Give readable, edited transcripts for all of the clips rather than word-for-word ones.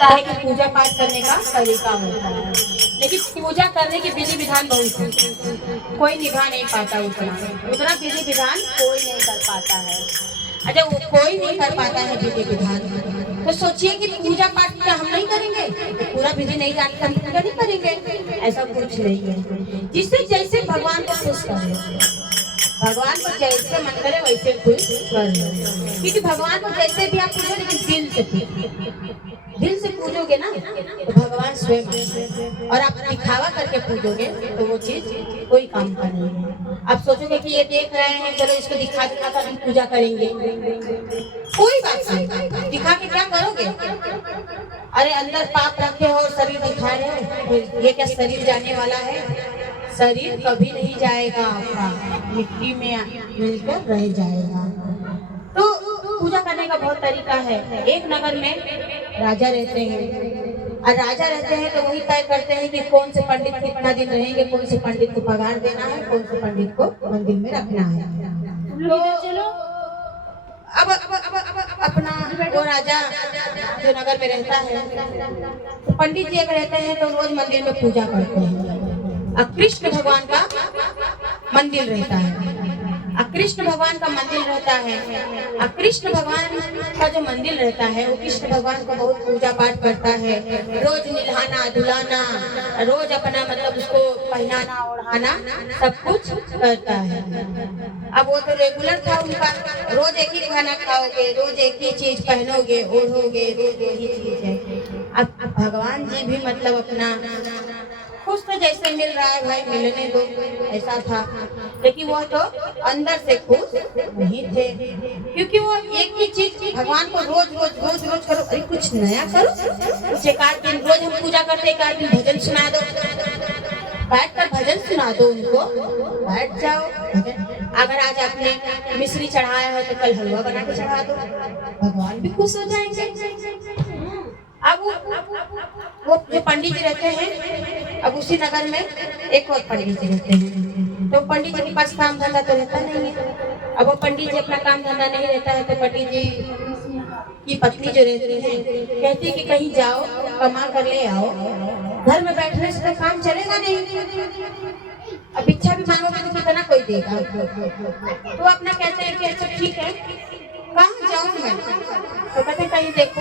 जाता है कि पूजा पाठ करने का तरीका होता है, लेकिन पूजा करने की विधि विधान बहुत है, कोई निभा नहीं पाता उतना विधि विधान कोई नहीं कर पाता है। अच्छा, वो कोई नहीं कर पाता है विधि विधान, तो सोचिए कि पूजा पाठ क्या हम नहीं करेंगे? तो पूरा विधि नहीं जानते हम पूजा नहीं करेंगे? ऐसा कुछ नहीं है। जिससे जैसे भगवान को खुश करे, भगवान को जैसे मन करे वैसे खुश कर लो, क्योंकि भगवान को जैसे भी आप पूजो, लेकिन दिल से पूजोगे ना तो भगवान स्वयं, और आप दिखावा करके पूजोगे तो वो चीज कोई काम का नहीं है। आप सोचोगे कि ये देख रहे हैं, चलो इसको दिखा कर हम पूजा करेंगे, कोई बात नहीं, दिखा के क्या करोगे? अरे अंदर पाप रखे हो और शरीर दिखा रहे हो, ये क्या शरीर जाने वाला है? शरीर कभी नहीं जाएगा आपका, मिट्टी में मिलकर रह जाएगा। तो पूजा करने का बहुत तरीका है। एक नगर में राजा रहते हैं, और राजा रहते हैं तो वही तय करते हैं कि कौन से पंडित कितना दिन रहेंगे, कौन से पंडित को पगार देना है, कौन से पंडित को मंदिर में रखना है। तो अब अपना वो राजा जो नगर में रहता है, तो पंडित जी एक रहते हैं तो रोज मंदिर में पूजा करते हैं। अब कृष्ण भगवान का मंदिर रहता है, कृष्ण भगवान का मंदिर रहता है। कृष्ण भगवान का जो मंदिर रहता है वो कृष्ण भगवान को बहुत पूजा पाठ करता है, रोज निल्हाना धुलाना, रोज अपना मतलब उसको पहनाना ओढ़ाना सब कुछ करता है। अब वो तो रेगुलर था उनका, रोज एक ही खाना खाओगे, रोज एक ही चीज पहनोगे ओढ़ोगे, रोज यही चीज है। अब भगवान जी भी मतलब अपना खुश तो जैसे मिल रहा है भाई मिलने दो, ऐसा था, लेकिन वो तो अंदर से खुश नहीं थे, क्योंकि वो एक ही चीज भगवान को रोज रोज रोज रोज करो, अरे कुछ नया करो, कुछ एक आध दिन रोज हम पूजा करते एक आध दिन भजन सुना दो, बैठ कर भजन सुना दो उनको, बैठ जाओ भजन। अगर आज आपने मिश्री चढ़ाया है तो कल हलवा बना के चढ़ा दो, भगवान भी खुश हो जाएंगे। अब वो जो पंडित जी रहते हैं, अब उसी नगर में एक और पंडित जी रहते हैं, तो पंडित जी के पास काम धंधा तो रहता नहीं है। अब वो पंडित जी अपना काम धंधा नहीं रहता है, तो पंडित जी की पत्नी जो रहती है कहती है कि कहीं जाओ कमा कर ले आओ, घर में बैठने से तो काम चलेगा नहीं, अब भिक्षा भी मांगोगे तो कितना कोई देगा। तो अपना कहते हैं कि अच्छा ठीक है, कहाँ जाऊँ मैं? तो कहते कहीं देखो,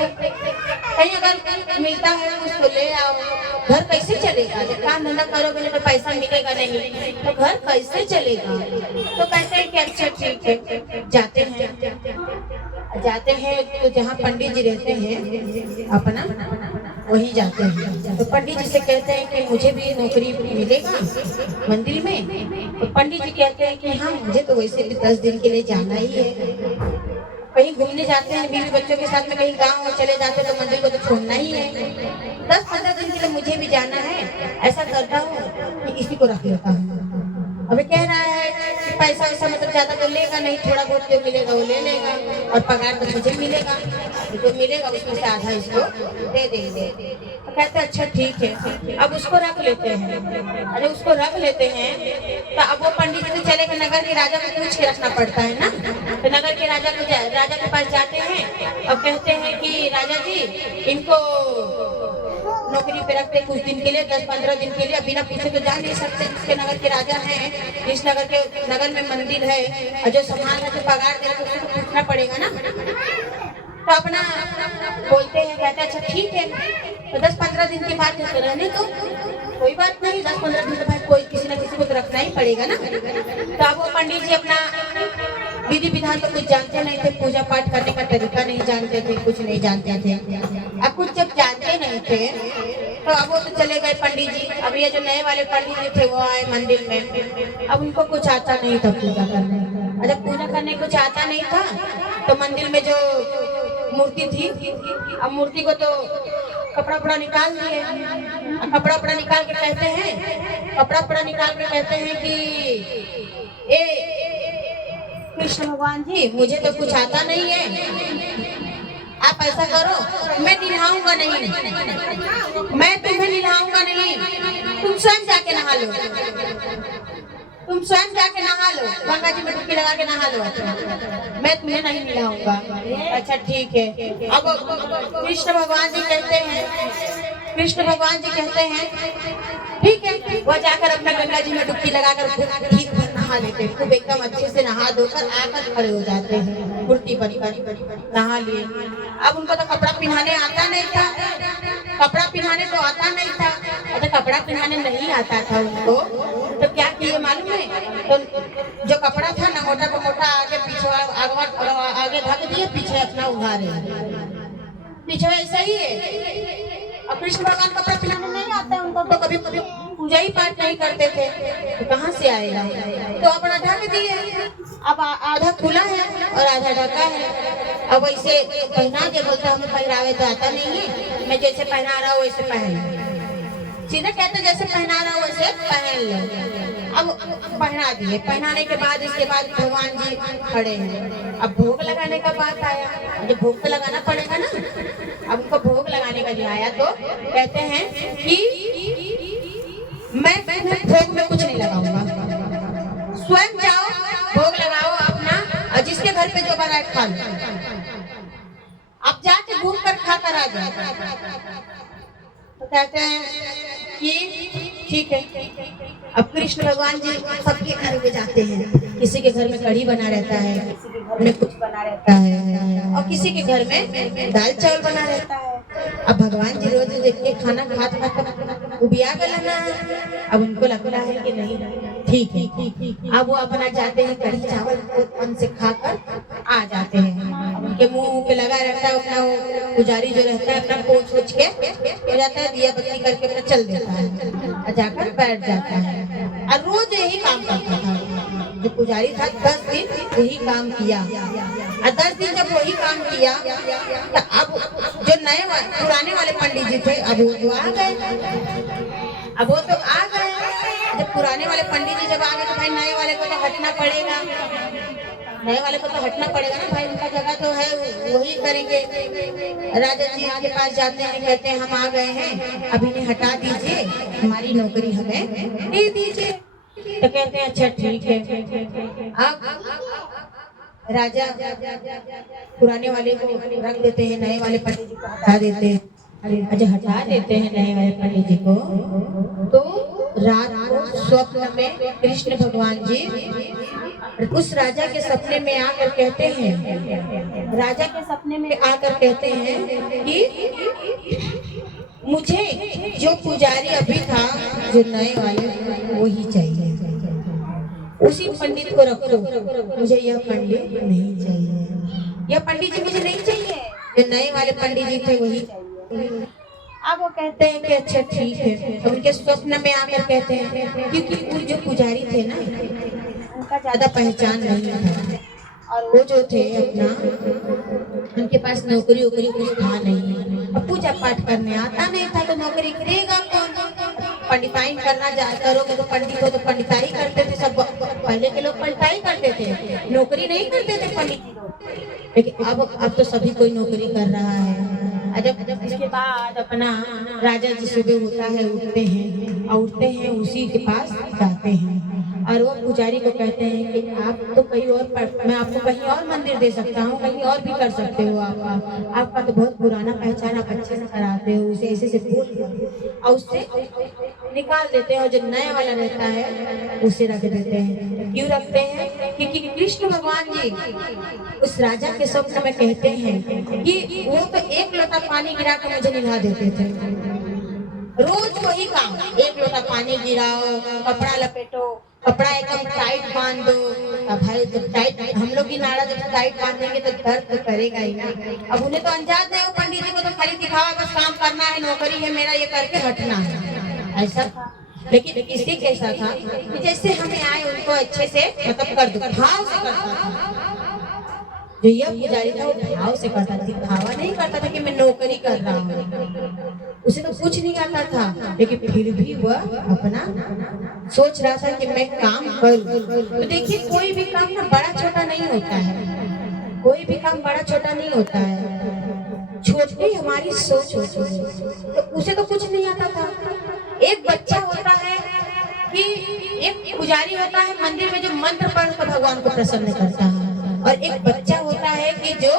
कहीं अगर मिलता है उसको ले आओ, घर कैसे चलेगा? जब काम धंधा करोगे तो पैसा मिलेगा नहीं, तो घर कैसे चलेगा? तो कहते हैं कि अच्छा ठीक है, जाते हैं तो जहाँ पंडित जी रहते हैं अपना वही जाते हैं। तो पंडित जी से कहते हैं कि मुझे भी नौकरी मिलेगा मंदिर में। तो पंडित जी कहते हैं कि हाँ मुझे तो वैसे भी 10 दिन के लिए जाना ही है, कहीं घूमने जाते हैं बीवी बच्चों के साथ में, कहीं गाँव चले जाते हैं तो मंदिर को तो छोड़ना ही है, 10-15 दिन के लिए मुझे भी जाना है। ऐसा करता हूँ कि इसी को रख लेता हूँ। अभी कह रहा है कि पैसा वैसा मतलब ज्यादा तो लेगा नहीं, थोड़ा बहुत जो मिलेगा वो ले लेगा, और पगार तो मुझे मिलेगा, जो मिलेगा उसमें से आधा इसको दे देंगे। तो कहते अच्छा ठीक है, अब उसको रख लेते हैं। अरे उसको रख लेते हैं तो अब वो पंडित जी तो चलेगा, नगर के राजा को पूछ के रखना पड़ता है ना, तो नगर के राजा के पास जाते हैं और कहते हैं कि राजा जी इनको नौकरी पे रखते कुछ दिन के लिए, 10-15 दिन के लिए, बिना पूछे तो जा नहीं सकते, इसके नगर के राजा हैं, इस नगर में मंदिर है, और जो सामान है जो पगार दे तो उसको पूछना पड़ेगा ना। तो अपना बोलते हैं, कहते अच्छा ठीक है, तो 10-15 दिन के बाद रहने तो कोई बात नहीं, 10-15 दिन के बाद कोई किसी न किसी को तो रखना ही पड़ेगा ना। तो अब वो पंडित जी अपना विधि विधान तो कुछ जानते नहीं थे, पूजा पाठ करने का तरीका नहीं जानते थे, कुछ नहीं जानते थे। अब कुछ जब जानते नहीं थे तो अब वो तो चले गए पंडित जी। अब ये जो नए वाले पंडित जी थे वो आए मंदिर में, अब उनको कुछ आता नहीं था पूजा करने, और जब पूजा करने कुछ आता नहीं था तो मंदिर में जो मूर्ति थी, अब मूर्ति को तो कपड़ा निकाल दिए, कपड़ा निकाल के कहते हैं, कपड़ा निकाल के कहते हैं कि ए कृष्ण भगवान जी मुझे तो कुछ आता नहीं है, आप ऐसा करो मैं निभाऊंगा नहीं, मैं तुम्हें निभाऊंगा नहीं, तुम स्वयं जाके नहा लो, तुम स्वयं जाके नहा लो, गंगा जी में डुबकी लगा के नहा लो, मैं तुम्हें नहीं मिलाऊंगा। अच्छा ठीक है। अब कृष्ण भगवान जी कहते हैं कृष्ण भगवान जी कहते हैं ठीक है, वह जाकर अपना गंगा जी में डुबकी लगाकर ठीक भर नहा लेते, खूब एकदम अच्छे से नहा धोकर आकर खड़े हो जाते हैं, उल्टी परी नहा लिए। अब उनको तो कपड़ा पहनाने आता नहीं था, कपड़ा पहनाने तो आता नहीं था, अच्छा कपड़ा पहनाने नहीं आता था उनको, तो क्या किए मालूम है, तो जो कपड़ा था ना मोटा को मोटा आगे पीछे आगे ढक दिए, पीछे अपना उघारे, पीछे ऐसा ही है। अब कृष्ण भगवान कपड़ा पहनाने नहीं आता है उनको, तो कभी कभी पूजा ही पाठ नहीं करते थे, तो कहाँ से आएगा, तो अपना ढक दिए। अब आधा खुला है और आधा ढका है। अब वैसे पहना दे, बोलता हमें पहरावे तो आता नहीं है, मैं जैसे पहना रहा हूँ वैसे पहन, सीधे कहते जैसे पहना रहा हूँ वैसे पहन लो। अब पहना दिए, पहनाने के बाद इसके बाद भगवान जी खड़े हैं। अब भोग लगाने का बात आया, जब भोग तो लगाना पड़ेगा ना, अब उनको भोग लगाने का जो आया तो कहते हैं कि मैं भोग में कुछ नहीं लगाऊंगा, स्वयं जाओ भोग लगाओ अपना, और जिसके घर पे जो बना है खा लो, आप जाके घूम कर खा कर आ जाओ। तो कहते हैं कि ठीक है। अब कृष्ण भगवान जी सबके घर में जाते हैं, किसी के घर में कढ़ी बना रहता है, किसी के घर में कुछ बना रहता है, और किसी के घर में दाल चावल बना रहता है। अब भगवान जी रोज देख के खाना खा उबिया गया ना, अब उनको लगता है कि नहीं ठीक है, अब वो अपना जाते हैं कढ़ी चावल मन से खाकर आ जाते हैं। अब उनके मुंह पे लगा रहता है अपना, वो पुजारी जो रहता है अपना पोंछ सोच के हो जाता है, दिया बत्ती करके अपना चल देता है और जाकर बैठ जाता है। और रोज यही काम करता था जो पुजारी था, 10 दिन यही काम किया, और 10 दिन जब वही काम किया तो अब जो नए पुराने वाले पंडित जी थे अब वो आ गए, अब वो तो आ गए। जब पुराने वाले पंडित जी जब आ गए तो भाई नए वाले को तो हटना पड़ेगा, नए वाले को तो हटना पड़ेगा ना भाई, उनका जगह तो है वही करेंगे। राजा जी के पास जाते हैं, कहते हैं हम आ गए हैं, अभी इन्हें हटा दीजिए, हमारी नौकरी हमें दे दीजिए। तो कहते हैं अच्छा ठीक है। अब राजा पुराने वाले को रख देते हैं, नए वाले पंडित जी को हटा देते हैं। अच्छा हटा देते हैं नए वाले पंडित जी को, तो रात को स्वप्न में कृष्ण भगवान जी उस राजा के सपने में आकर कहते हैं, राजा के सपने में आकर कहते हैं कि मुझे जो पुजारी अभी था जो नए वाले वही चाहिए, उसी पंडित को रखो, मुझे यह पंडित नहीं चाहिए, यह पंडित जी मुझे नहीं चाहिए, जो नए वाले पंडित जी थे वही चाहिए। अब वो कहते हैं कि अच्छा ठीक है। तो उनके स्वप्न में आकर कहते हैं, क्योंकि वो जो पुजारी थे ना उनका ज्यादा पहचान नहीं था, और वो जो थे अपना उनके पास नौकरी वोकरी कुछ था नहीं, अब पूजा पाठ करने आता नहीं था तो नौकरी करेगा कौन, पंडिताई करना करोगे तो पंडित हो तो पंडिताई करते थे, सब पहले के लोग पंडिताई करते थे, नौकरी नहीं करते थे पंडित जी लोग। लेकिन अब तो सभी कोई नौकरी कर रहा है। जब इसके बाद अपना राजा जी सुबह होता है उठते हैं, और उठते हैं उसी के पास जाते हैं, और वो पुजारी को कहते हैं कि आप तो कहीं और, मैं आपको कहीं और मंदिर दे सकता हूँ, कहीं और भी कर सकते हो, आपका तो बहुत पुराना पहचान, आप अच्छे से कराते हो, उसे ऐसे से बोल और उससे निकाल देते हैं, और जो नया वाला रहता है उसे रख देते हैं। क्यों रखते हैं? क्योंकि कृष्ण भगवान जी उस राजा के स्वप्न में कहते हैं कि वो तो एक लोटा पानी गिरा कर मुझे निभा देते थे, रोज वही काम, एक लोटा पानी गिराओ, कपड़ा लपेटो, कपड़ा एकदम टाइट बांध दो। अब भाई जब टाइट, हम लोग की नाड़ा जब टाइट बांधेंगे तो दर्द तो करेगा ही ना। अब उन्हें तो अंजाद नहीं हो, पंडित जी को तो खाली दिखावा, बस काम करना है, नौकरी है मेरा, ये करके हटना है, ऐसा था। लेकिन इससे कैसा था कि जैसे हमें आए उनको अच्छे से मतलब कर दो, भाव से करता था। जो यह पुजारी था वो भाव से करता था, दिखावा नहीं करता था कि मैं नौकरी कर रहा हूँ, उसे तो कुछ नहीं आता था, लेकिन फिर भी वह अपना सोच रहा था कि मैं काम करूं। तो देखिए कोई भी काम ना बड़ा छोटा नहीं होता है, कोई भी काम बड़ा छोटा नहीं होता है, छोटी हमारी सोच होती है। तो उसे तो कुछ नहीं आता था। एक बच्चा होता है कि एक पुजारी होता है मंदिर में जो मंत्र पढ़कर भगवान को प्रसन्न करता है, और एक बच्चा होता है कि जो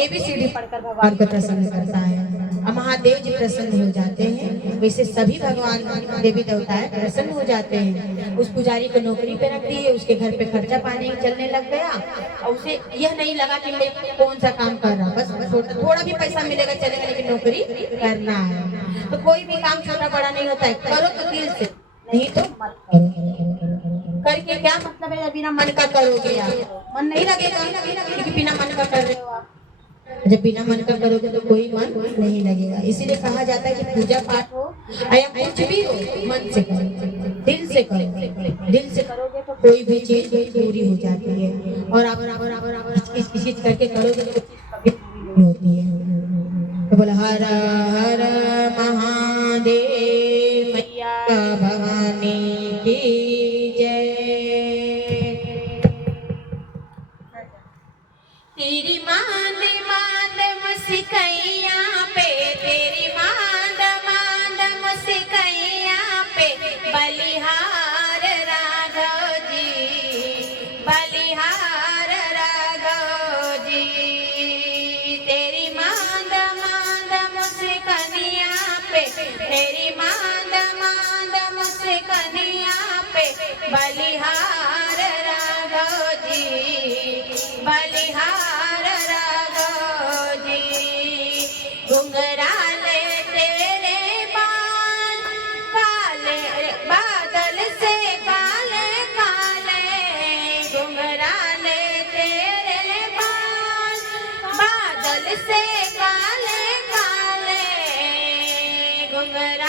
ABCD पढ़कर भगवान को प्रसन्न करता है। महादेव जी प्रसन्न हो जाते हैं। वैसे सभी भगवान देवी देवताएं प्रसन्न हो जाते हैं। उस पुजारी को नौकरी पे रख दिए, उसके घर पे खर्चा पानी चलने लग गया और उसे यह नहीं लगा कि मैं कौन सा काम कर रहा, बस थोड़ा भी पैसा मिलेगा चलेगा लेकिन नौकरी करना है। तो कोई भी काम छोटा बड़ा नहीं होता है, करो तो दिल से, नहीं तो मत करो। करके क्या मतलब है, बिना मन का करोगे आप, मन नहीं लगेगा क्योंकि बिना मन का कर रहे हो आप। जब बिना मन का करोगे तो कोई मन नहीं लगेगा। इसीलिए कहा जाता है कि पूजा पाठ हो या कुछ भी हो, मन से करो, दिल से करो। दिल से करोगे तो कोई भी चीज पूरी हो जाती है। और आप किसी करके करोगे तो कभी पूरी नहीं होती है। तो बोला हर हर महादेव, मैया भवानी की जय। तेरी मांद मांद मुस्कैया पे, तेरी मांद मांद मुस्कैया पे, बलिहार राघव जी, बलिहार राघव जी। तेरी मांद मांद मुस्कैया पे, तेरी मांद मांद मुस्कैया पे, बलिहार राघव जी, बलिहार राघव जी। घुंघराले तेरे बाल काले, बादल से काले काले, घुंघराले तेरे बाल बादल से काले काले, घुंघरा